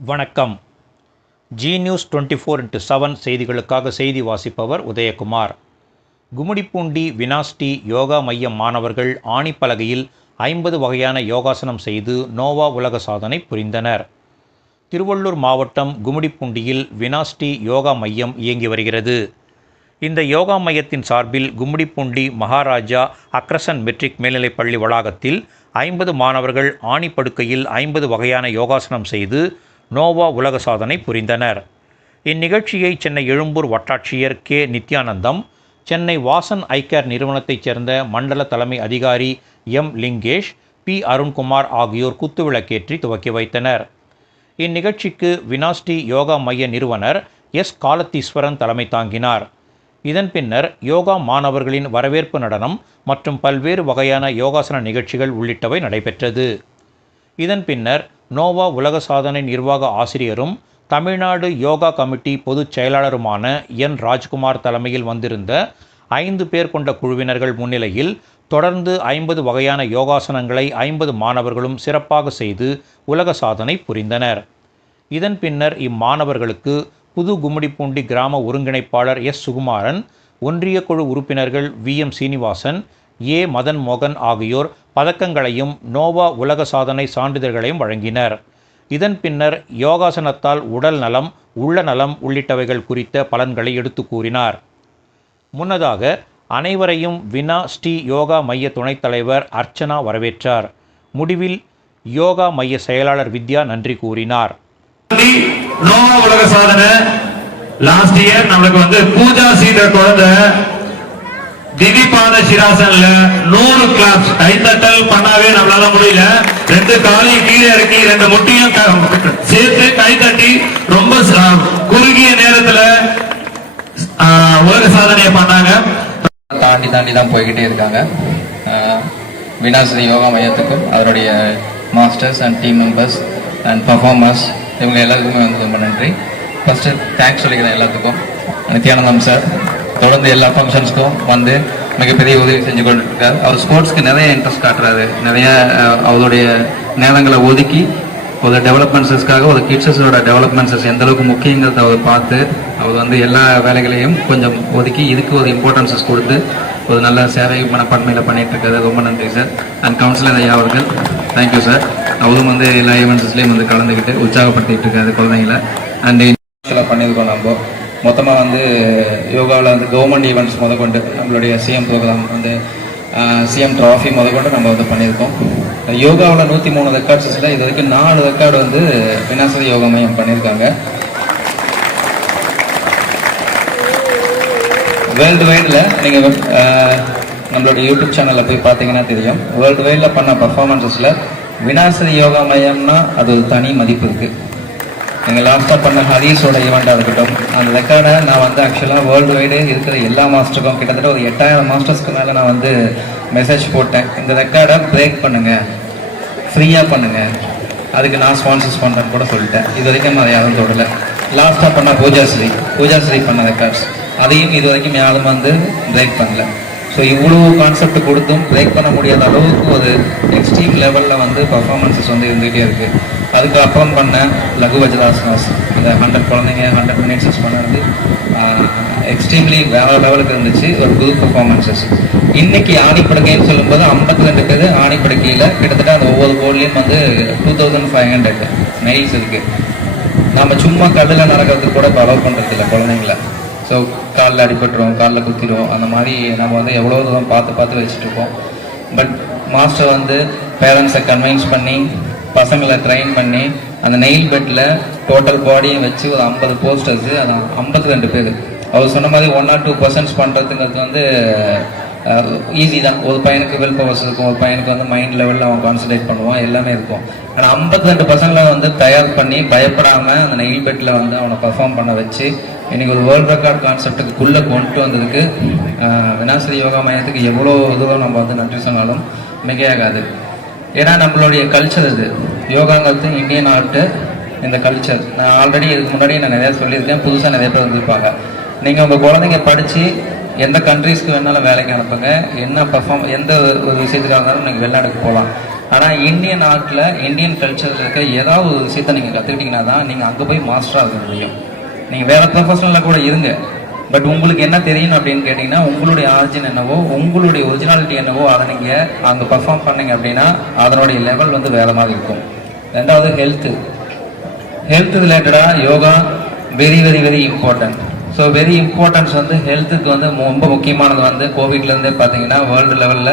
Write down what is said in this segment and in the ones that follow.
வணக்கம். Zee news twenty four into seven செய்திகளுக்காக செய்தி வாசிப்பவர் உதயகுமார். கும்மிடிப்பூண்டி வினாஸ்டி யோகா மையம் மாணவர்கள் ஆணிப்பலகையில் ஐம்பது வகையான யோகாசனம் செய்து நோவா உலக சாதனை புரிந்தனர். திருவள்ளூர் மாவட்டம் கும்மிடிப்பூண்டியில் வினாஸ்டி யோகா மையம் இயங்கி வருகிறது. இந்த யோகா மையத்தின் சார்பில் கும்மிடிப்பூண்டி மகாராஜா அக்ரசன் மெட்ரிக் மேல்நிலைப்பள்ளி வளாகத்தில் ஐம்பது மாணவர்கள் ஆணிப்படுக்கையில் ஐம்பது வகையான யோகாசனம் செய்து நோவா உலக சாதனை புரிந்தனர். இந்நிகழ்ச்சியை சென்னை எழும்பூர் வட்டாட்சியர் கே. நித்யானந்தம் சென்னை வாசன் ஐகேர் நிறுவனத்தைச் சேர்ந்த மண்டல தலைமை அதிகாரி எம். லிங்கேஷ் பி. அருண்குமார் ஆகியோர் குத்துவிளக்கேற்றி துவக்கி வைத்தனர். இந்நிகழ்ச்சிக்கு வினாஸ்டி யோகா மைய நிறுவனர் எஸ். காலத்தீஸ்வரன் தலைமை தாங்கினார். இதன் பின்னர் யோகா மாணவர்களின் வரவேற்பு நடனம் மற்றும் பல்வேறு வகையான யோகாசன நிகழ்ச்சிகள் உள்ளிட்டவை நடைபெற்றது. இதன் பின்னர் நோவா உலக சாதனை நிர்வாக ஆசிரியரும் தமிழ்நாடு யோகா கமிட்டி பொதுச் செயலாளருமான என். ராஜ்குமார் தலைமையில் வந்திருந்த ஐந்து பேர் கொண்ட குழுவினர்கள் முன்னிலையில் தொடர்ந்து ஐம்பது வகையான யோகாசனங்களை ஐம்பது மாணவர்களும் சிறப்பாக செய்து உலக சாதனை புரிந்தனர். இதன் பின்னர் இம்மாணவர்களுக்கு புது கும்மிடிப்பூண்டி கிராம ஒருங்கிணைப்பாளர் எஸ். சுகுமாரன் ஒன்றிய குழு உறுப்பினர்கள் V. M. Srinivasan A. Madan மோகன் ஆகியோர் பதக்கங்களையும் நோவா உலக சாதனை சான்றிதழ்களையும் வழங்கினர். இதன் பின்னர் யோகாசனத்தால் உடல் நலம் உள்ள நலம் உள்ளிட்டவைகள் குறித்த பலன்களை எடுத்து கூறினார். முன்னதாக அனைவரையும் வினா ஸ்ரீ யோகா மைய துணைத் தலைவர் அர்ச்சனா வரவேற்றார். முடிவில் யோகா மைய செயலாளர் வித்யா நன்றி கூறினார். நோவா உலக சாதனை. லாஸ்ட் இயர் நம்மளுக்கு வந்து பூஜா சீதர் குழந்தை திவிபாத சிராசன்ல நூறு கிளாப்ஸ் கைத்தட்டல் பண்ணாவே நம்மளால முடியல. ரெண்டு காலையும் கீழே இறக்கி ரெண்டு முட்டையும் சேர்த்து கைத்தட்டி ரொம்ப குறுகிய நேரத்துல உலக சாதனையை பண்ணாங்க. தாண்டி தாண்டி தான் போய்கிட்டே இருக்காங்க. வினாசரி யோகா மையத்துக்கு அவருடைய masters and team members and performers இவங்க எல்லாத்துக்குமே வந்து ரொம்ப நன்றி. ஃபஸ்ட்டு தேங்க்ஸ் சொல்லிக்கிறேன் எல்லாத்துக்கும். நித்யானந்தம் சார் தொடர்ந்து எல்லா ஃபங்க்ஷன்ஸ்க்கும் வந்து மிகப்பெரிய உதவி செஞ்சு கொண்டிருக்கார் அவர் ஸ்போர்ட்ஸ்க்கு நிறைய இன்ட்ரெஸ்ட் காட்டுறாரு. நிறைய அவருடைய நேரங்களை ஒதுக்கி ஒரு டெவலப்மெண்ட்ஸஸ்க்காக ஒரு கிட்ஸஸோட டெவலப்மெண்ட்ஸஸ் எந்த அளவுக்கு முக்கியங்கிறத அவர் பார்த்து அவர் வந்து எல்லா வேலைகளையும் கொஞ்சம் ஒதுக்கி இதுக்கு ஒரு இம்பார்ட்டன்ஸஸ் கொடுத்து ஒரு நல்ல சேவை மனப்பான்மையில் பண்ணிட்டு இருக்காரு ரொம்ப நன்றி சார் அண்ட் கவுன்சிலர் ஐயா அவர்கள் தேங்க்யூ சார் அவரும் வந்து எல்லா ஈவெண்ட்ஸ்லேயும் வந்து கலந்துக்கிட்டு உற்சாகப்படுத்திட்டு இருக்காரு குழந்தைங்கள அண்ட் பண்ணியிருக்கோம் நம்ம. மொத்தமாக வந்து யோகாவில் வந்து கவர்மெண்ட் ஈவெண்ட்ஸ் முதற்கொண்டு நம்மளுடைய சிஎம் ப்ரோக்ராம் வந்து சிஎம் ட்ராஃபி முதற்கொண்டு நம்ம வந்து பண்ணியிருக்கோம். யோகாவில் நூற்றி மூணு ரெக்கார்ட்ஸில் இது வரைக்கும் நாலு ரெக்கார்டு வந்து வினாசரி யோகா மையம் பண்ணியிருக்காங்க. வேர்ல்டு வைடில் நீங்கள் நம்மளோட யூடியூப் சேனலில் போய் பார்த்தீங்கன்னா தெரியும். வேர்ல்டு வைடில் பண்ண பர்ஃபார்மன்ஸஸில் வினாசரி யோகா மையம்னா அது ஒரு தனி மதிப்பு இருக்குது எங்கள் லாஸ்ட்டாக பண்ண ஹரீஸோட ஈவெண்ட்டாக இருக்கட்டும் அந்த ரெக்கார்டை நான் வந்து ஆக்சுவலாக வேர்ல்டு வைடு இருக்கிற எல்லா மாஸ்டருக்கும் கிட்டத்தட்ட ஒரு எட்டாயிரம் மாஸ்டர்ஸ்க்கு மேலே நான் வந்து மெசேஜ் போட்டேன். இந்த ரெக்கார்டை பிரேக் பண்ணுங்கள் ஃப்ரீயாக பண்ணுங்கள் அதுக்கு நான் ஸ்பான்சர்ஸ் பண்ணுறேன்னு கூட சொல்லிட்டேன். இது வரைக்கும் அதை யாரும் தொடலை. லாஸ்ட்டாக பண்ண பூஜாஸ்ரீ பூஜாஸ்ரீ பண்ண ரெக்கார்ட்ஸ் அதையும் இது வரைக்கும் யாரும் வந்து பிரேக் பண்ணல. ஸோ இவ்வளோ கான்செப்ட் கொடுத்தும் பிரேக் பண்ண முடியாத அளவுக்கு ஒரு எக்ஸ்ட்ரீம் லெவலில் வந்து பர்ஃபார்மன்ஸஸ் வந்து இருந்துகிட்டே இருக்குது அதுக்கு அப்புறம் பண்ண லகு வஜ்ராசனாஸ். இந்த ஹண்ட்ரட் குழந்தைங்க ஹண்ட்ரட் மினிட்ஸஸ் பண்ணது எக்ஸ்ட்ரீம்லி வேற லெவலுக்கு இருந்துச்சு ஒரு குரூப் பர்ஃபார்மன்ஸஸ் இன்னைக்கு ஆணிப்படுக்கைன்னு சொல்லும்போது ஐம்பத்தி ரெண்டு பேர் ஆணிப்படுக்கையில் கிட்டத்தட்ட அந்த ஒவ்வொரு போர்ட்லேயும் வந்து two thousand five hundred miles இருக்குது நம்ம சும்மா கல்லில் நடக்கிறதுக்கு கூட இப்போ அலோவ் பண்ணுறது இல்லை குழந்தைங்கள. ஸோ காலில் அடிபட்டுரும் காலில் குத்திடுவோம் அந்த மாதிரி நம்ம வந்து எவ்வளோ தூரம் பார்த்து பார்த்து வச்சுட்டு பட் மாஸ்டர் வந்து பேரண்ட்ஸை கன்வின்ஸ் பண்ணி பசங்களை ட்ரெயின் பண்ணி அந்த நெயில் பெட்டில் டோட்டல் பாடியும் வச்சு ஒரு ஐம்பது போஸ்டர்ஸ் அது ஐம்பத்தி ரெண்டு பேர். அவர் சொன்ன மாதிரி ஒன் ஆர் டூ பர்சன்ட்ஸ் பண்ணுறதுங்கிறது வந்து ஈஸி தான். ஒரு பையனுக்கு வில் பவர்ஸ் இருக்கும் ஒரு பையனுக்கு வந்து மைண்ட் லெவலில் அவன் கான்சன்ட்ரேட் பண்ணுவான் எல்லாமே இருக்கும். ஆனால் ஐம்பத்தி ரெண்டு பசங்களை வந்து தயார் பண்ணி பயப்படாமல் அந்த நெயில் பெட்டில் வந்து அவனை பர்ஃபார்ம் பண்ண வச்சு இன்றைக்கி ஒரு வேர்ல்ட் ரெக்கார்ட் கான்செப்டுக்குள்ளே கொண்டு வந்ததுக்கு வினாசரி யோகா மையத்துக்கு எவ்வளோ இதுவோ நம்ம வந்து நன்றி சொன்னாலும் மிகையாகாது. ஏன்னா நம்மளுடைய கல்ச்சர் இது. யோகாங்கிறது இந்தியன் ஆர்ட்டு இந்த கல்ச்சர் நான் ஆல்ரெடி இதுக்கு முன்னாடி நான் நிறையா சொல்லியிருக்கேன். புதுசாக நிறைய பேர் வந்திருப்பாங்க. நீங்கள் உங்கள் குழந்தைங்க படித்து எந்த கண்ட்ரீஸ்க்கு வேணாலும் வேலைக்கு அனுப்புங்க. என்ன பர்ஃபார்ம் எந்த ஒரு விஷயத்துக்காக இருந்தாலும் நீங்கள் வெளிநாட்டுக்கு போகலாம். ஆனால் இந்தியன் ஆர்ட்டில் இந்தியன் கல்ச்சரில் இருக்க ஏதாவது ஒரு விஷயத்தை நீங்கள் கற்றுக்கிட்டீங்கன்னா தான் நீங்கள் அங்கே போய் மாஸ்டராக இருக்க முடியும். நீங்கள் வேறு ப்ரொஃபஷனலில் கூட இருங்க. பட் உங்களுக்கு என்ன தெரியும் அப்படின்னு கேட்டிங்கன்னா உங்களுடைய ஆரிஜின் என்னவோ உங்களுடைய ஒரிஜினாலிட்டி என்னவோ அதை நீங்கள் அங்கே பர்ஃபார்ம் பண்ணீங்க அப்படின்னா அதனுடைய லெவல் வந்து வேற மாதிரி இருக்கும். ரெண்டாவது ஹெல்த்து ஹெல்த் ரிலேட்டடாக yoga very very very important so very importance வந்து ஹெல்த்துக்கு வந்து ரொம்ப முக்கியமானது வந்து கோவிட்லேருந்தே பார்த்தீங்கன்னா வேர்ல்டு லெவலில்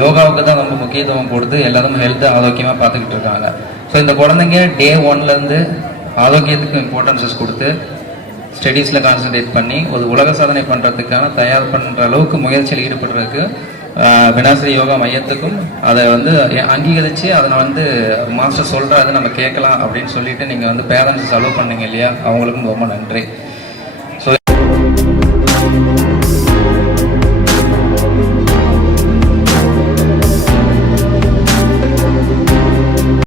யோகாவுக்கு தான் ரொம்ப முக்கியத்துவம் கொடுத்து எல்லாரும் ஹெல்த்தை ஆரோக்கியமாக பார்த்துக்கிட்டு இருக்காங்க. ஸோ இந்த குழந்தைங்க டே ஒன்லேருந்து ஆரோக்கியத்துக்கு இம்பார்ட்டன்ஸஸ் கொடுத்து ஸ்டடீஸில் கான்சென்ட்ரேட் பண்ணி ஒரு உலக சாதனை பண்ணுறதுக்கான தயார் பண்ணுற அளவுக்கு முயற்சியில் ஈடுபடுறதுக்கு வினாசிரி யோகா மையத்துக்கும் அதை வந்து அங்கீகரித்து அதை வந்து மாஸ்டர் சொல்கிறாரு நம்ம கேட்கலாம் அப்படின்னு சொல்லிட்டு நீங்கள் வந்து பேரண்ட்ஸ் அலோவ் பண்ணீங்க இல்லையா? அவங்களுக்கும் ரொம்ப நன்றி.